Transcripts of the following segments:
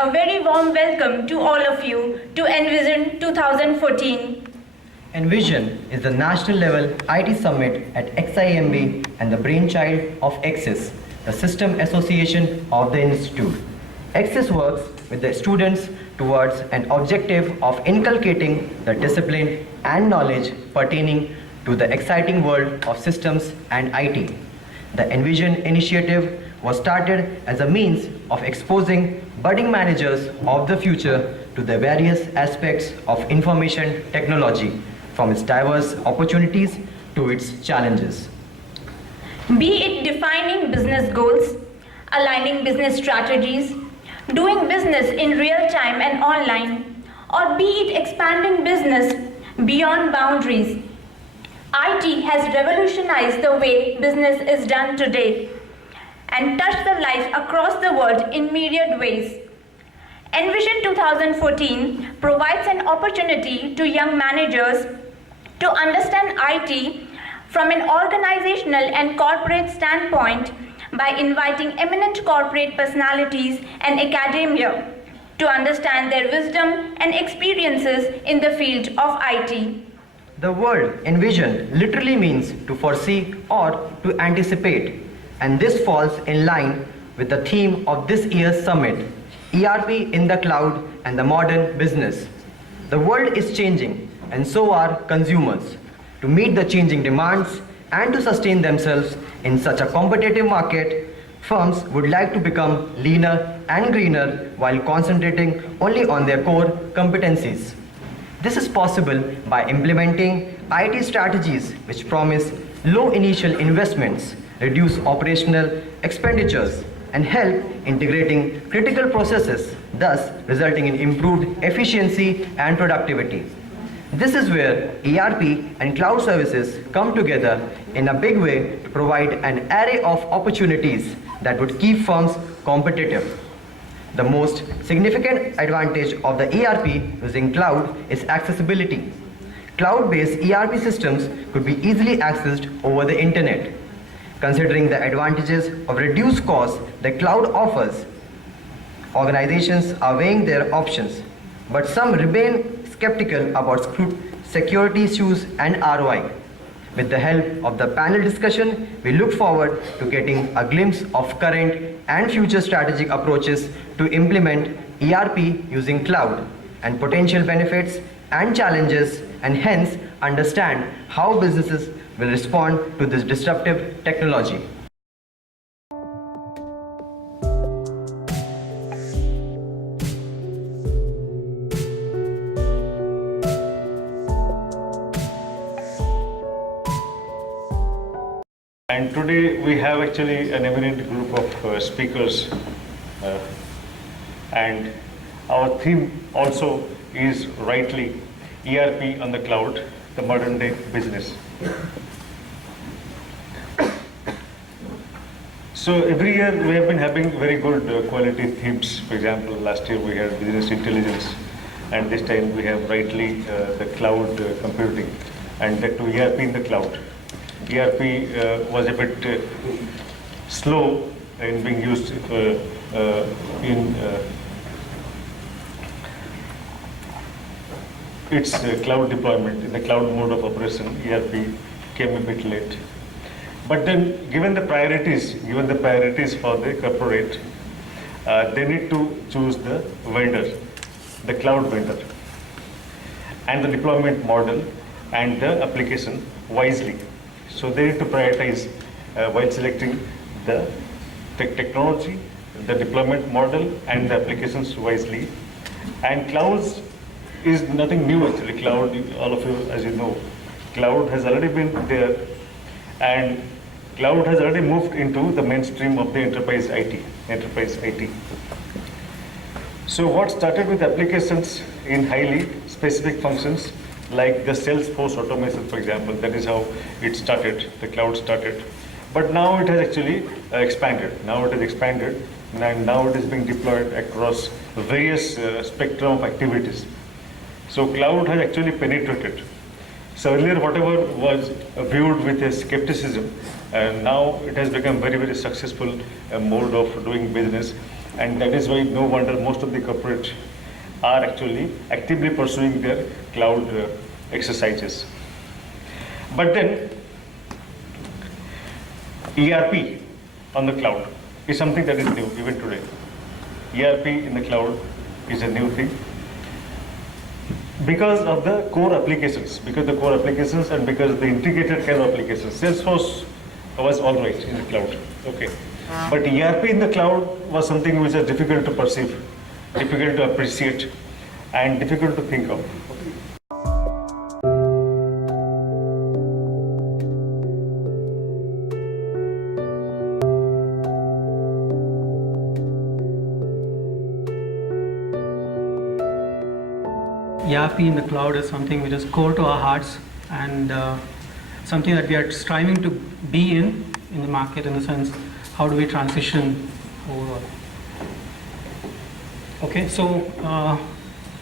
a very warm welcome to all of you to Envision 2014. Envision is the national level IT summit at XIMB and the brainchild of X-Sys, the system association of the institute. X-Sys works with the students towards an objective of inculcating the discipline and knowledge pertaining to the exciting world of systems and IT. The Envision initiative was started as a means of exposing budding managers of the future to the various aspects of information technology, from its diverse opportunities to its challenges. Be it defining business goals, aligning business strategies, doing business in real time and online, or be it expanding business beyond boundaries, IT has revolutionized the way business is done today and touched the lives across the world in myriad ways. Envision 2014 provides an opportunity to young managers to understand IT from an organizational and corporate standpoint by inviting eminent corporate personalities and academia to understand their wisdom and experiences in the field of IT. The word envision literally means to foresee or to anticipate, and this falls in line with the theme of this year's summit, ERP in the cloud and the modern business. The world is changing, and so are consumers. To meet the changing demands and to sustain themselves in such a competitive market, firms would like to become leaner and greener while concentrating only on their core competencies. This is possible by implementing IT strategies which promise low initial investments, reduce operational expenditures, and help integrating critical processes, thus resulting in improved efficiency and productivity. This is where ERP and cloud services come together in a big way to provide an array of opportunities that would keep firms competitive. The most significant advantage of the ERP using cloud is accessibility. Cloud-based ERP systems could be easily accessed over the internet. Considering the advantages of reduced costs the cloud offers, organizations are weighing their options, but some remain skeptical about security issues and ROI. With the help of the panel discussion, we look forward to getting a glimpse of current and future strategic approaches to implement ERP using cloud and potential benefits and challenges, and hence understand how businesses will respond to this disruptive technology. And today we have actually an eminent group of speakers, and our theme also is rightly ERP on the cloud, the modern day business. So every year we have been having very good quality themes. For example, last year we had business intelligence, and this time we have rightly the cloud computing, and that to ERP in the cloud. ERP was a bit slow in being used in its cloud deployment. In the cloud mode of operation, ERP came a bit late. But then, given the priorities for the corporate, they need to choose the vendor, the cloud vendor, and the deployment model and the application wisely. So they need to prioritize while selecting the technology, the deployment model, and the applications wisely. And clouds is nothing new actually. Cloud, all of you, as you know, cloud has already been there, and cloud has already moved into the mainstream of the enterprise IT. So what started with applications in highly specific functions like the Salesforce automation, for example, that is how it started, the cloud started. But now it has actually expanded. Now it has expanded, and now it is being deployed across various spectrum of activities. So cloud has actually penetrated. So earlier whatever was viewed with a skepticism, and now it has become very, very successful mode of doing business, And that is why no wonder most of the corporate are actually actively pursuing their cloud exercises. But then ERP on the cloud is something that is new even today. ERP in the cloud is a new thing because of the core applications, and because the integrated kind of applications. Salesforce was all right in the cloud, okay. But ERP in the cloud was something which was difficult to perceive, difficult to appreciate, and difficult to think of. ERP in the cloud is something which is core to our hearts, and something that we are striving to be in the market, in the sense, how do we transition overall? Okay, so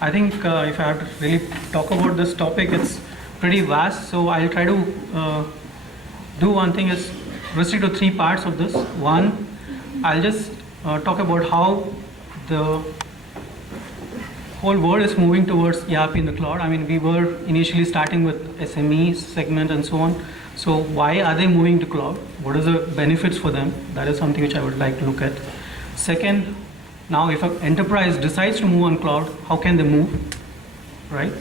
I think if I have to really talk about this topic, it's pretty vast, so I'll try to do one thing is restrict to 3 parts of this. One, I'll just talk about how the whole world is moving towards ERP in the cloud. I mean, we were initially starting with SME segment and so on. So why are they moving to cloud? What are the benefits for them? That is something which I would like to look at. Second, now if an enterprise decides to move on cloud, how can they move, right?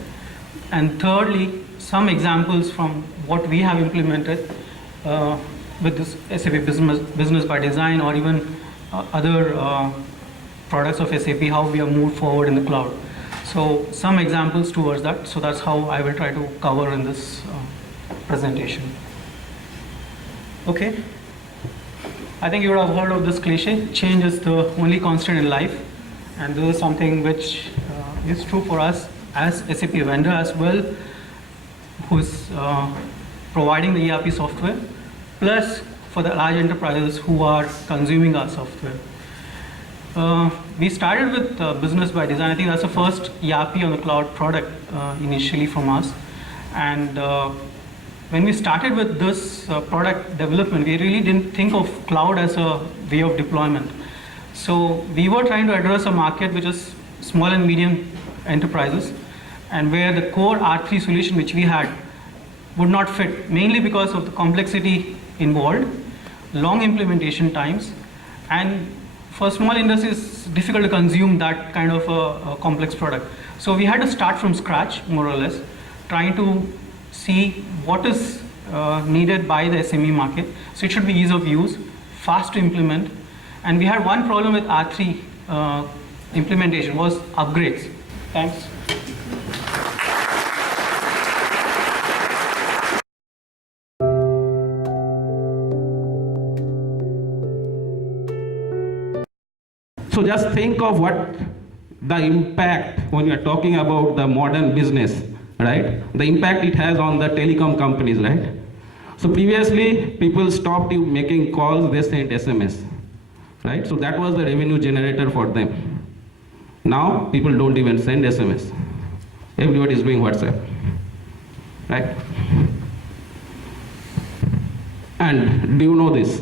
And thirdly, some examples from what we have implemented with this SAP Business by Design, or even other products of SAP, how we have moved forward in the cloud. So some examples towards that. So that's how I will try to cover in this presentation. Okay. I think you would have heard of this cliche, change is the only constant in life. And this is something which is true for us as SAP vendor as well, who's providing the ERP software, plus for the large enterprises who are consuming our software. We started with Business by Design. I think that's the first ERP on the cloud product initially from us. And when we started with this product development, we really didn't think of cloud as a way of deployment. So we were trying to address a market which is small and medium enterprises, and where the core R3 solution which we had would not fit, mainly because of the complexity involved, long implementation times, and for small industries, it's difficult to consume that kind of a complex product. So we had to start from scratch, more or less, trying to see what is needed by the SME market. So it should be ease of use, fast to implement. And we had one problem with R3 implementation was upgrades. Thanks. So just think of what the impact when you're talking about the modern business, right? The impact it has on the telecom companies, right? So previously, people stopped you making calls, they sent SMS, right? So that was the revenue generator for them. Now, people don't even send SMS. Everybody is doing WhatsApp, right? And do you know this?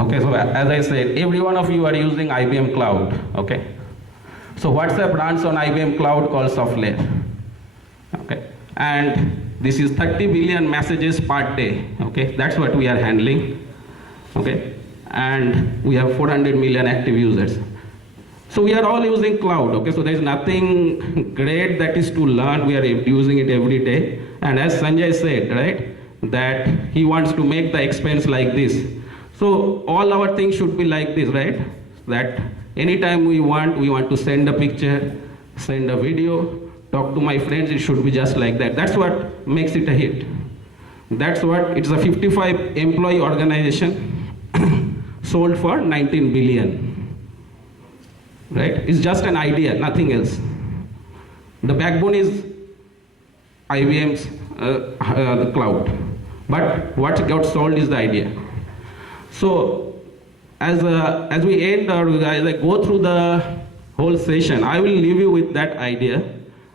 Okay, so as I said, every one of you are using IBM Cloud, okay? So WhatsApp runs on IBM Cloud called soft layer, okay? And this is 30 billion messages per day, okay? That's what we are handling, okay? And we have 400 million active users. So we are all using cloud, okay? So there is nothing great that is to learn. We are using it every day. And as Sanjay said, right, that he wants to make the expense like this. So all our things should be like this, right? That anytime we want to send a picture, send a video, talk to my friends, it should be just like that. That's what makes it a hit. That's what, it's a 55 employee organization sold for 19 billion, right? It's just an idea, nothing else. The backbone is IBM's the cloud. But what got sold is the idea. So, as we end or as I go through the whole session, I will leave you with that idea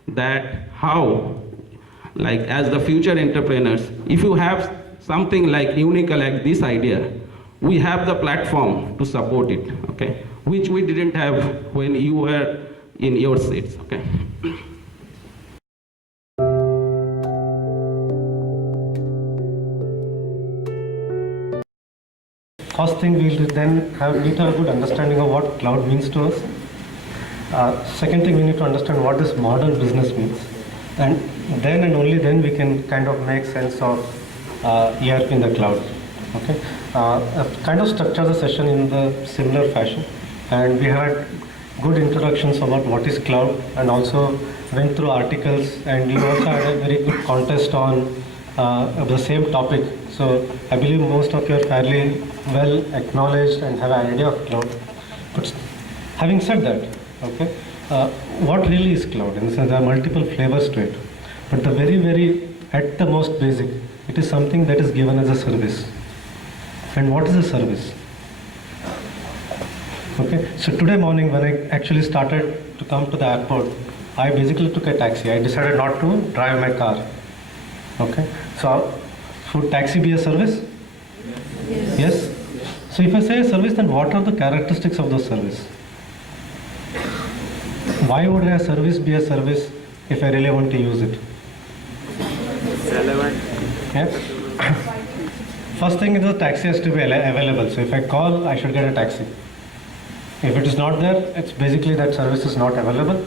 that how, like as the future entrepreneurs, if you have something like unique like this idea, we have the platform to support it, okay, which we didn't have when you were in your seats, okay. First thing, we'll then need to have a good understanding of what cloud means to us. Second thing, we need to understand what this modern business means. And then and only then we can kind of make sense of ERP in the cloud. Okay, kind of structure the session in the similar fashion, and we had good introductions about what is cloud, and also went through articles, and you also had a very good contest on the same topic. So I believe most of you are fairly well acknowledged and have an idea of cloud. But having said that, okay, what really is cloud? In the sense, there are multiple flavors to it, but the very at the most basic, it is something that is given as a service. And what is a service? Okay, so today morning when I actually started to come to the airport, I basically took a taxi. I decided not to drive my car. Okay, so should taxi be a service? Yes. So if I say a service, then what are the characteristics of those service? Why would a service be a service if I really want to use it? Relevant. Yes. First thing is the taxi has to be available. So if I call, I should get a taxi. If it is not there, it's basically that service is not available.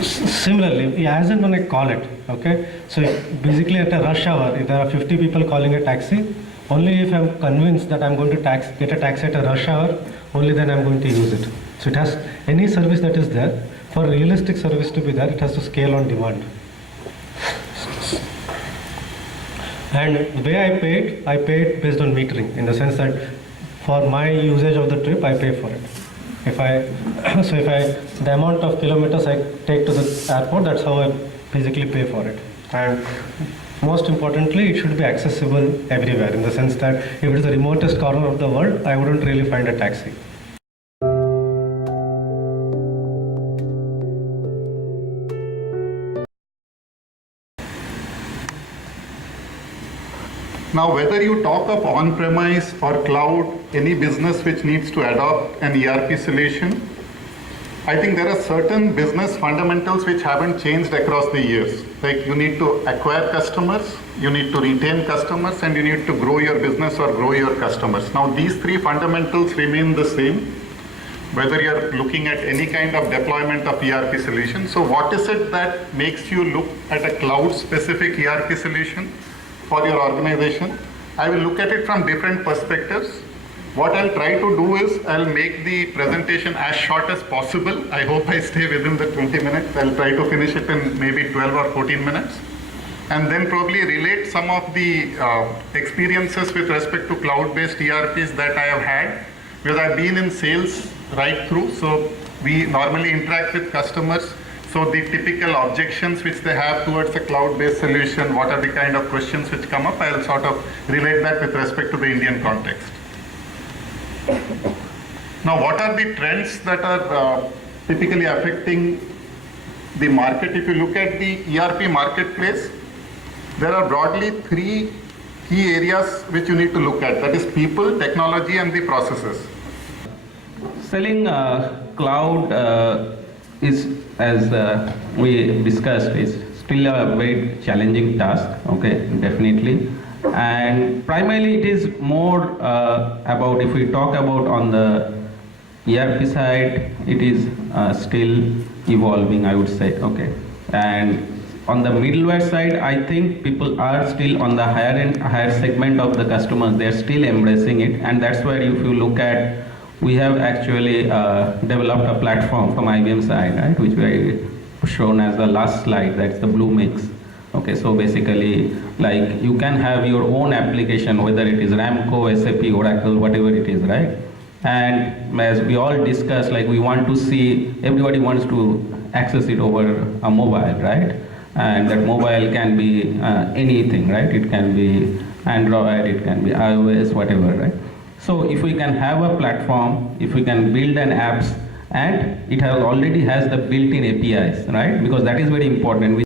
Similarly, as and when I call it, okay, so basically at a rush hour, if there are 50 people calling a taxi, only if I'm convinced that I'm going to get a taxi at a rush hour, only then I'm going to use it. So it has, any service that is there, for a realistic service to be there, it has to scale on demand. And the way I paid based on metering, in the sense that for my usage of the trip, I pay for it. The amount of kilometers I take to the airport, that's how I basically pay for it. And most importantly, it should be accessible everywhere, in the sense that if it is the remotest corner of the world, I wouldn't really find a taxi. Now, whether you talk of on-premise or cloud, any business which needs to adopt an ERP solution, I think there are certain business fundamentals which haven't changed across the years. Like you need to acquire customers, you need to retain customers, and you need to grow your business or grow your customers. Now, these three fundamentals remain the same, whether you're looking at any kind of deployment of ERP solution. So what is it that makes you look at a cloud-specific ERP solution for your organization? I will look at it from different perspectives. What I'll try to do is I'll make the presentation as short as possible. I hope I stay within the 20 minutes. I'll try to finish it in maybe 12 or 14 minutes. And then probably relate some of the experiences with respect to cloud-based ERPs that I have had, because I've been in sales right through. So we normally interact with customers. So the typical objections which they have towards a cloud-based solution, what are the kind of questions which come up, I'll sort of relate that with respect to the Indian context. Now, what are the trends that are typically affecting the market? If you look at the ERP marketplace, there are broadly three key areas which you need to look at. That is people, technology, and the processes. Selling cloud is, as we discussed, is still a very challenging task, okay, definitely. And primarily it is more about, if we talk about on the ERP side, it is still evolving, I would say, okay. And on the middleware side, I think people are still on the higher segment of the customers, they are still embracing it, and that's where if you look at, we have actually developed a platform from IBM side, right, which we shown as the last slide, that's the Blue Mix. Okay, so basically, like you can have your own application, whether it is Ramco, SAP, Oracle, whatever it is, right? And as we all discussed, like we want to see, everybody wants to access it over a mobile, right? And that mobile can be anything, right? It can be Android, it can be iOS, whatever, right? So if we can have a platform, if we can build an apps, and it already has the built-in APIs, right? Because that is very important.